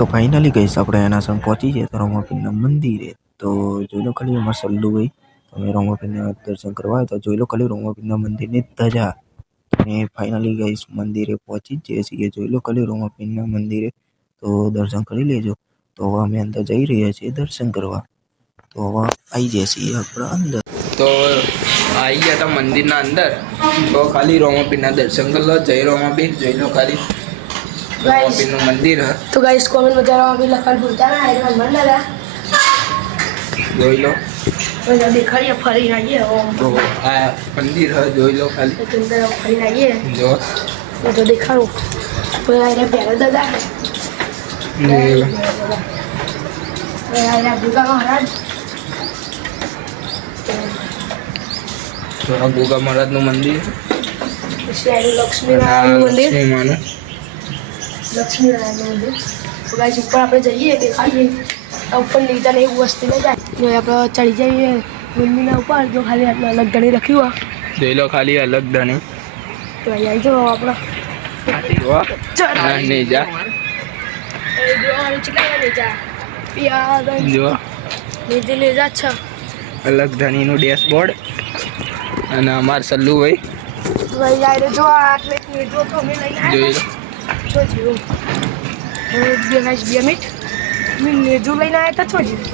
तो फाइनली गई આપણે એના સંગ પહોંચી ગયા રોમાપીરના મંદિરે। તો જોઈ લો ખાલી અમાર સલ્લુભાઈ તમે રોમાપીરના દર્શન કરવા આવ્યા તો જોઈ લો ખાલી રોમાપીરના મંદિરની ધજા। અને ફાઇનલી ગાઈસ મંદિરે પહોંચી જ જઈએ છીએ। જોઈ લો ખાલી રોમાપીરના મંદિરે તો દર્શન કરી લેજો। તો હવે અમે અંદર જઈ રહ્યા છીએ દર્શન કરવા। તો હવે આવી જઈએ છીએ આપણે અંદર। તો આવી ગયા હતા મંદિરના અંદર તો ખાલી રોમાપીરના દર્શન કરી લો। જય રોમાપીર જોઈ લો ખાલી રોમાપીરનું મંદિર है। तो गाइस कमेंट में जरा अभी लखन भूलता ना है मन लगा જોઈ લો तो दिखाइए फरी आइए तो आ मंदिर है જોઈ લો ખાલી तो अंदर फरी आइए जो तो दिखाऊं तो यार प्यारा दादा है यार दुर्गा महाराज तो दुर्गा महाराज નું મંદિર श्री लक्ष्मी नारायण मंदिर मानो लक्ष्मी नारायण मंदिर तो गाइस ऊपर આપણે જઈએ દેખાઈએ ऊपर नीचे नहीं वस्ती में जाए जो આપણે ચડી જઈએ મંદિરના ઉપર જો ખાલી આટલા અલગ ધણી રખ્યું હોય જોઈ લો ખાલી અલગ ધણી તો અહીં જો આપણે નહીં જા જો નીચે લઈ જા છે અલગ ધણીનું ડેશબોર્ડ અને અમાર સલ્લુભાઈ જો આટલે જો તો અમે લઈને જોઈ લો છો જીવો બે મિનિટ મેં નેજો લઈને આવ્યા હતા છો જીવો